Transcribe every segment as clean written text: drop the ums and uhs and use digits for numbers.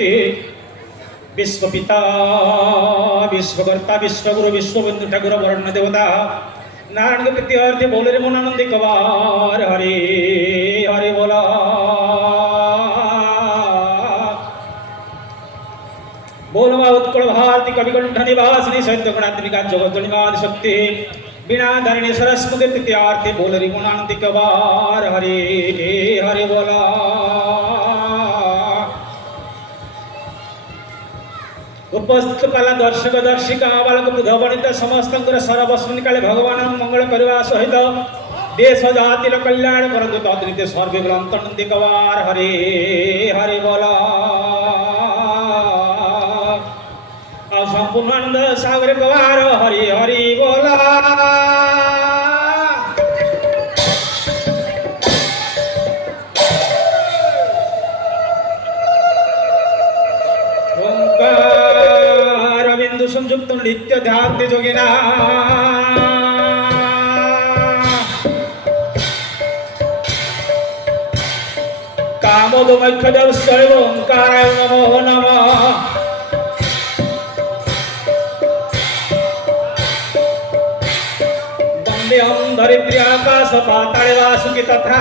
शक्ति विश्वपिता विश्वकर्ता विश्वगुरु विश्वबंधु ठाकुर वर्ण देवता नारायण के प्रति अर्थ बोले रे मन आनंदी कबार हरे हरे बोला बोलवा उत्कल भारती कविकंठ निवासिनी सत्य गणात्मिका जगत निवाद शक्ति बिना धरणी सरस्वती तृतीयार्थे बोल रे मन आनंदी कबार हरे हरे बोला उपस्थित पाला दर्शक दर्शिका बालक बुध बणित समस्त सरवस्मिन काले भगवान मंगल करने सहित देश जातिर कल्याण करतु तद्रीते सर्वे ग्रंथनंदी कवार हरे हरे बोला संपूर्ण आनंद सागर कवार हरे हरि बोला संयुक्त नित्य ध्यान जोगिना कामोद मुख्यदेव सर्व ओंकाराय नमो नमः वंदेहं धरित्री आकाश पाताले वासुकी तथा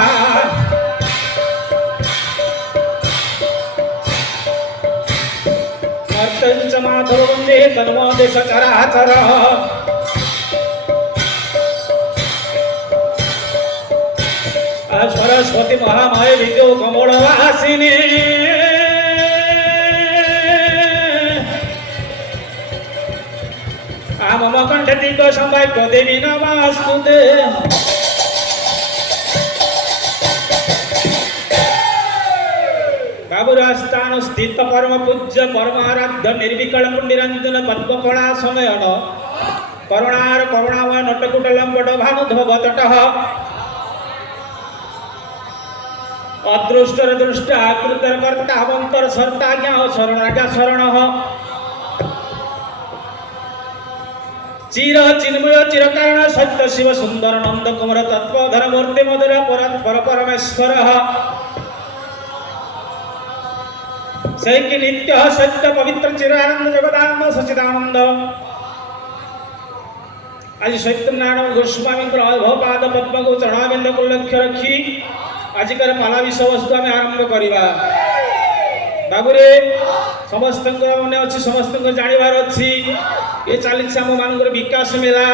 पंच माधव वंदे तन्मदेश चराचर सरस्वती महामाय विद्यो कमलवासिनी मम कंठ दीप संभाव्य देवी नमस्तुते बाबुरास्थान स्थित परम पूज्य परमाराध्य निर्विकल निरंजन पद्मफला समयन करुणार करुणामय नटकुटलंबट भानुधव तट अदृष्टर दृष्ट आकृतर कर्ता मंतर सर्ता ज्ञा शरणाज्ञा शरण चिर चिन्मय चिर कारण सत्य शिव सुंदर नंद कुमार तत्वधर मूर्ति मधुर पर परमेश्वर सैकी नित्य सत्य पवित्र चिरानंद जगदानंद सचिदानंद आज सत्यनारायण गोस्वामी अनुभव पाद पद्म को चरणाबिंद को लक्ष्य रखी आजिकार पाला विषय वस्तु आम आरंभ करवा बाबूरे समस्त मन अच्छी समस्त जानवर अच्छी ये चली आम मान विकास मेला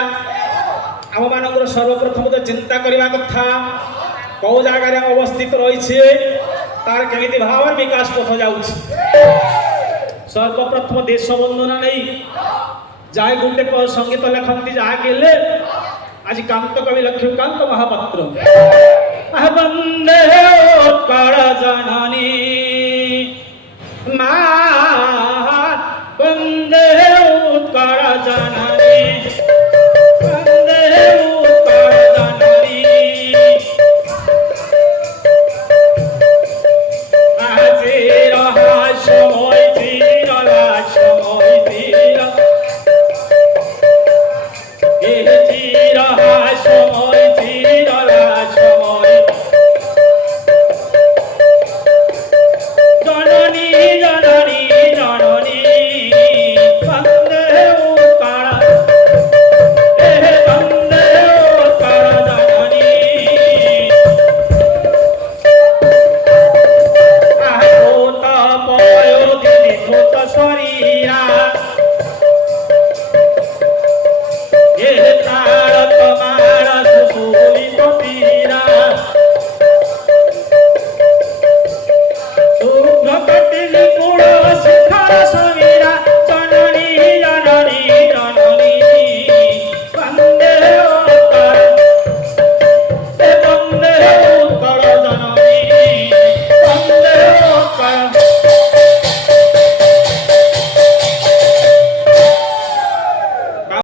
आम मान सर्वप्रथम तो चिंता करने कथा कौ जगार अवस्थित रही तार केमिति भाव विकास पथ जाऊँ सर्वप्रथम देश वंदना नहीं जाए गोटे संगीत लेखती जहाँके आज कांत कवि लक्ष्मीकांत महापात्र वंदे उत्कल जननी मा वंदे उत्कल जननी